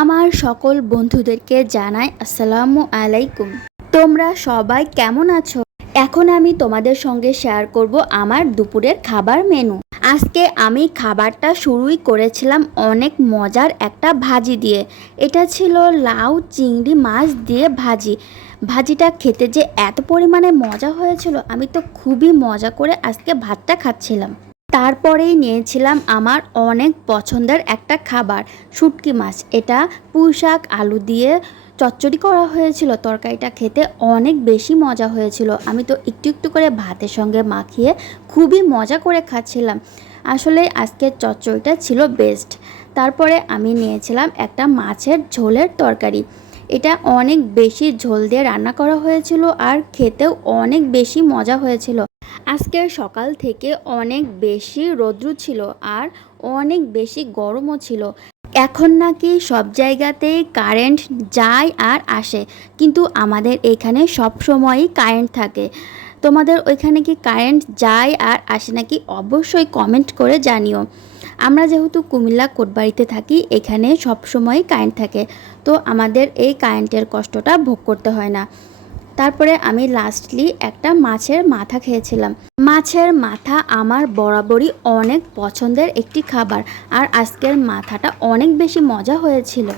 আমার সকল বন্ধুদেরকে জানাই আসসালামু আলাইকুম। তোমরা সবাই কেমন আছো? এখন আমি তোমাদের সঙ্গে শেয়ার করব আমার দুপুরের খাবার মেনু। আজকে আমি খাবারটা শুরুই করেছিলাম অনেক মজার একটা ভাজি দিয়ে। এটা ছিল লাউ চিংড়ি মাছ দিয়ে ভাজি। ভাজিটা খেতে যে এত পরিমাণে মজা হয়েছিল, আমি তো খুবই মজা করে আজকে ভাতটা খাচ্ছিলাম। তারপরেই নিয়েছিলাম আমার অনেক পছন্দের একটা খাবার, শুটকি মাছ। এটা পুঁইশাক আলু দিয়ে চচ্চড়ি করা হয়েছিল। তরকারিটা খেতে অনেক বেশি মজা হয়েছিল। আমি তো একটু একটু করে ভাতের সঙ্গে মাখিয়ে খুবই মজা করে খাচ্ছিলাম। আসলে আজকের চচ্চড়িটা ছিল বেস্ট। তারপরে আমি নিয়েছিলাম একটা মাছের ঝোলের তরকারি। এটা অনেক বেশি ঝোল দিয়ে রান্না করা হয়েছিল আর খেতেও অনেক বেশি মজা হয়েছিল। আজকের সকাল থেকে অনেক বেশি রৌদ্র ছিল আর অনেক বেশি গরমও ছিল। এখন নাকি সব জায়গাতেই কারেন্ট যায় আর আসে, কিন্তু আমাদের এখানে সব সময়ই কারেন্ট থাকে। তোমাদের ওইখানে কি কারেন্ট যায় আর আসে নাকি? অবশ্যই কমেন্ট করে জানিও। আমরা যেহেতু কুমিল্লা কোটবাড়িতে থাকি, এখানে সব সময়ই কারেন্ট থাকে, তো আমাদের এই কারেন্টের কষ্টটা ভোগ করতে হয় না। তারপরে আমি লাস্টলি একটা মাছের মাথা খেয়েছিলাম। মাছের মাথা আমার বরাবরই অনেক পছন্দের একটি খাবার, আর আজকের মাথাটা অনেক বেশি মজা হয়েছিল।